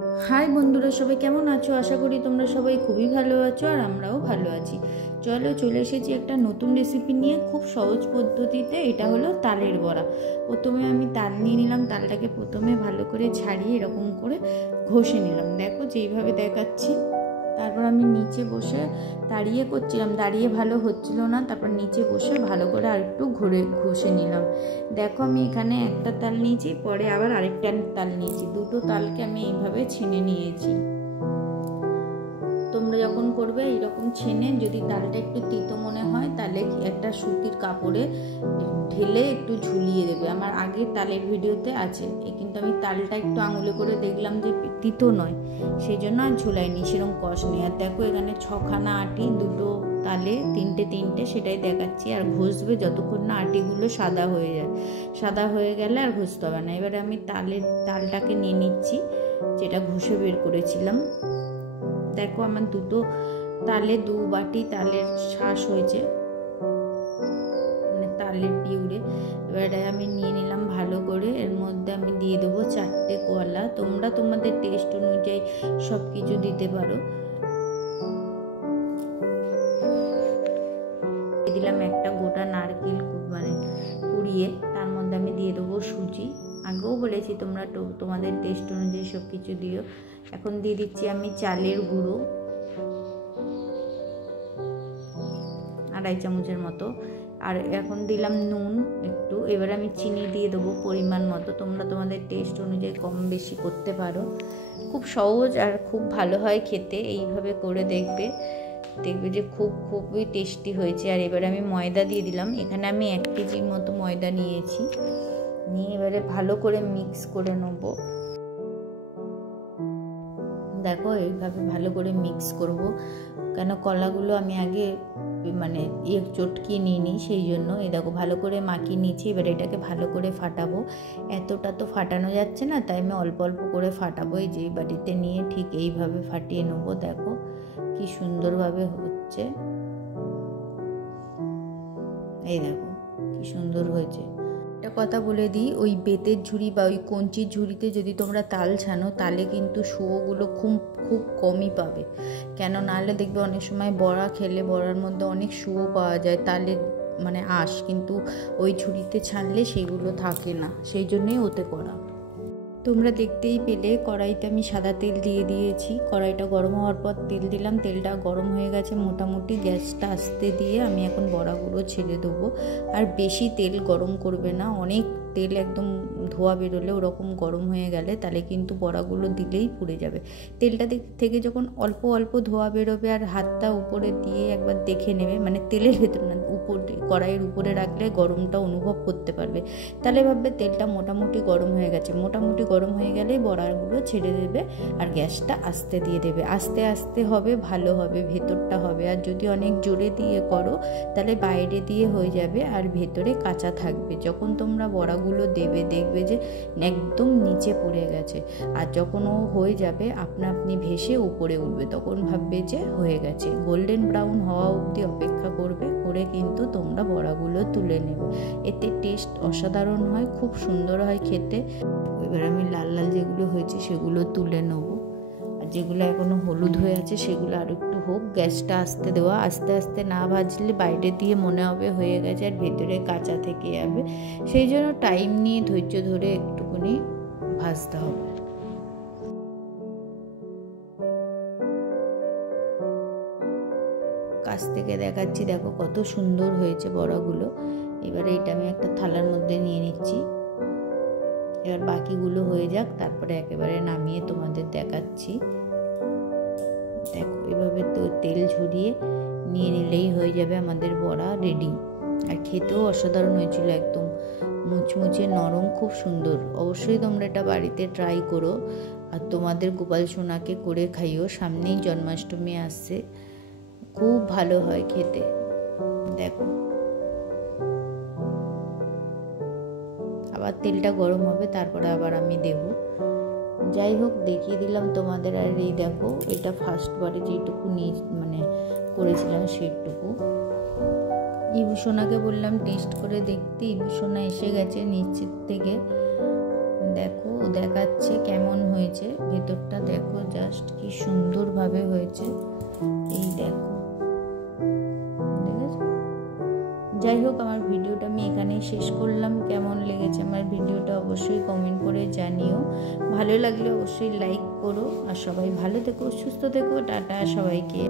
High বন্ধুরা, সবাই কেমন আছো? আশা করি তোমরা সবাই খুবই ভালো আছো আর আমরাও ভালো আছি। চলে এসেছি একটা নতুন রেসিপি নিয়ে, খুব সহজ পদ্ধতিতে। এটা হলো তালের বড়া। প্রথমে আমি তাল নিয়ে নিলাম, তালটাকে প্রথমে ভালো করে ছাড়িয়ে এরকম করে ঘষে নিলাম, দেখো যেইভাবে দেখাচ্ছি। তারপর আমি নিচে বসে দাঁড়িয়ে ভালো হচ্ছিল না, তারপর নিচে বসে ভালো করে আর একটু ঘষে নিলাম। দেখো আমি এখানে একটা তাল নিয়েছি, পরে আবার আরেকটা তাল নিয়েছি, দুটো তালকে আমি এইভাবে ছেনে নিয়েছি। তোমরা যখন করবে এইরকম ছেনে, যদি তালটা একটু তিতো মনে হয় তাহলে একটা সুতির কাপড়ে ঢেলে একটু ঝুলিয়ে দেবে। আমার আগের তালের ভিডিওতে আছে, কিন্তু আমি তালটা একটু আঙুলে করে দেখলাম যে তিতো নয়, সেই জন্য আর ঝুলাইনি, সেরকম কষ নেই। আর দেখো এখানে 6খানা আটি, দুটো তালে তিনটে, সেটাই দেখাচ্ছি। আর ঘষবে যতক্ষণ না আটিগুলো সাদা হয়ে যায়, সাদা হয়ে গেলে আর ঘষতে হবে না। এবারে আমি তালটাকে নিয়ে নিচ্ছি, যেটা ঘষে বের করেছিলাম। দেখো আমার দুটো তালে 2 বাটি তালের শাঁস হয়েছে, মানে তালের পিউরে। এবারে আমি নিয়ে নিলাম ভালো করে। এর মধ্যে আমি দিয়ে দেবো 4টে কলা। তোমরা তোমাদের টেস্ট অনুযায়ী সব কিছু দিতে পারো। দিলাম একটা গোটা নারকেল, মানে কুড়িয়ে। তার মধ্যে আমি দিয়ে দেবো সুজি। আগেও বলেছি তোমরা তোমাদের টেস্ট অনুযায়ী সব কিছু দিও। এখন দিয়ে দিচ্ছি আমি চালের গুঁড়ো 2.5 চামচের মতো। আর এখন দিলাম নুন একটু। এবার আমি চিনি দিয়ে দেবো পরিমাণ মতো, তোমরা তোমাদের টেস্ট অনুযায়ী কম বেশি করতে পারো। খুব সহজ আর খুব ভালো হয় খেতে, এইভাবে করে দেখবে যে খুবই টেস্টি হয়েছে। আর এবারে আমি ময়দা দিয়ে দিলাম। এখানে আমি 1 কেজির মতো ময়দা নিয়েছি, নিয়ে এবারে ভালো করে মিক্স করে নেব। দেখো এইভাবে ভালো করে মিক্স করব, কেন কলাগুলো আমি আগে মানে চটকিয়ে নিই, সেই জন্য। এই দেখো ভালো করে মাখিয়ে নিয়েছি। এবার এটাকে ভালো করে ফাটাবো। এতটা তো ফাটানো যাচ্ছে না, তাই আমি অল্প অল্প করে ফাটাবো। এই যে বাটিতে নিয়ে ঠিক এইভাবে ফাটিয়ে নেবো। দেখো কি সুন্দরভাবে হচ্ছে, এই দেখো কি সুন্দর হয়েছে। একটা কথা বলে দিই, ওই বেতের ঝুড়ি বা ওই কঞ্চির ঝুড়িতে যদি তোমরা তাল ছানো, তাহলে কিন্তু শুয়োগুলো খুব কমই পাবে। কেন নাহলে দেখবে অনেক সময় বড়া খেলে বড়ার মধ্যে অনেক শুয়ো পাওয়া যায়, তালে মানে কিন্তু ওই ঝুড়িতে ছানলে সেগুলো থাকে না, সেই জন্যই ওতে করা। তোমরা দেখতেই পেলে কড়াইতে আমি সাদা তেল দিয়ে দিয়েছি। কড়াইটা গরম হওয়ার পর তেল দিলাম, তেলটা গরম হয়ে গেছে মোটামুটি। গ্যাসটা আস্তে দিয়ে আমি এখন বড়াগুলো ছেড়ে দেবো। আর বেশি তেল গরম করবে না, অনেক তেল একদম ধোয়া বেরোলে ওরকম গরম হয়ে গেলে তাহলে কিন্তু বড়াগুলো দিলেই পুড়ে যাবে। তেলটা থেকে যখন অল্প অল্প ধোয়া বেরোবে আর হাতটা উপরে দিয়ে একবার দেখে নেবে, মানে তেলের ভেতর না, উপরে কড়াইয়ের উপরে রাখলে গরমটা অনুভব করতে পারবে, তাহলে ভাববে তেলটা মোটামুটি গরম হয়ে গেছে। মোটামুটি গরম হয়ে গেলে বড়াগুলো ছেড়ে দেবে আর গ্যাসটা আস্তে দিয়ে দেবে। আস্তে আস্তে হবে, ভালো হবে, ভেতরটা হবে। আর যদি অনেক জোরে দিয়ে করো তাহলে বাইরে দিয়ে হয়ে যাবে আর ভেতরে কাঁচা থাকবে। যখন তোমরা বড়াগুলো দেবে দেখবে যে একদম নিচে পড়ে গেছে, আর যখন ও হয়ে যাবে আপনি ভেসে উপরে উঠবে, তখন ভাববে যে হয়ে গেছে। গোল্ডেন ব্রাউন হওয়া অবধি অপেক্ষা করবে, করে কিন্তু তোমরা বড়াগুলো তুলে নেবে। এতে টেস্ট অসাধারণ হয়, খুব সুন্দর হয় খেতে। এবার আমি লাল লাল যেগুলো হয়েছে সেগুলো তুলে নেবো, আর যেগুলো এখনো হলুদ হয়ে আছে সেগুলো আর একটু হোক। গ্যাসটা আস্তে দেওয়া, আস্তে আস্তে না ভাজলে বাইরে দিয়ে মনে হবে হয়ে গেছে আর ভেতরে কাঁচা থেকে যাবে, সেই জন্য টাইম নিয়ে ধৈর্য ধরে একটুখানি ভাজতে হবে। কাছ থেকে দেখাচ্ছি, দেখো কত সুন্দর হয়েছে বড়াগুলো। এবারে এটা আমি একটা থালার মধ্যে নিয়ে নিচ্ছি। এবার বাকিগুলো হয়ে যাক, তারপরে একেবারে নামিয়ে তোমাদের দেখাচ্ছি। দেখো এভাবে তো তেল ঝরিয়ে নিয়ে নিলেই হয়ে যাবে আমাদের বড়া রেডি। আর খেতেও অসাধারণ হয়েছিল, একদম মুচমুচে নরম, খুব সুন্দর। অবশ্যই তোমরা এটা বাড়িতে ট্রাই করো আর তোমাদের গোপাল সোনাকে করে খাইও। সামনেই জন্মাষ্টমী আসছে, খুব ভালো হয় খেতে। দেখো আবার তেলটা গরম হবে, তারপরে আবার আমি দেব। যাই হোক দেখিয়ে দিলাম তোমাদের। আর এই দেখো এটা ফার্স্টবারে যেটুকু মানে করেছিলাম সেটুকু। ইবুসোনাকে বললাম টেস্ট করে দেখতে, ইবুসোনা এসে গেছে নিচের থেকে। দেখো ও দেখাচ্ছে কেমন হয়েছে। ভেতরটা দেখো জাস্ট কি সুন্দরভাবে হয়েছে। এই দেখো, দেখেছো? যাই হোক, আমার ভিডিওটা আমি এখানেই শেষ করলাম। কেমন লেগেছে আমার ভিডিওটা অবশ্যই কমেন্ট করে জানিও। ভালো লাগলে অবশ্যই লাইক করো। আর সবাই ভালো থেকো, সুস্থ থেকো। টাটা সবাইকে।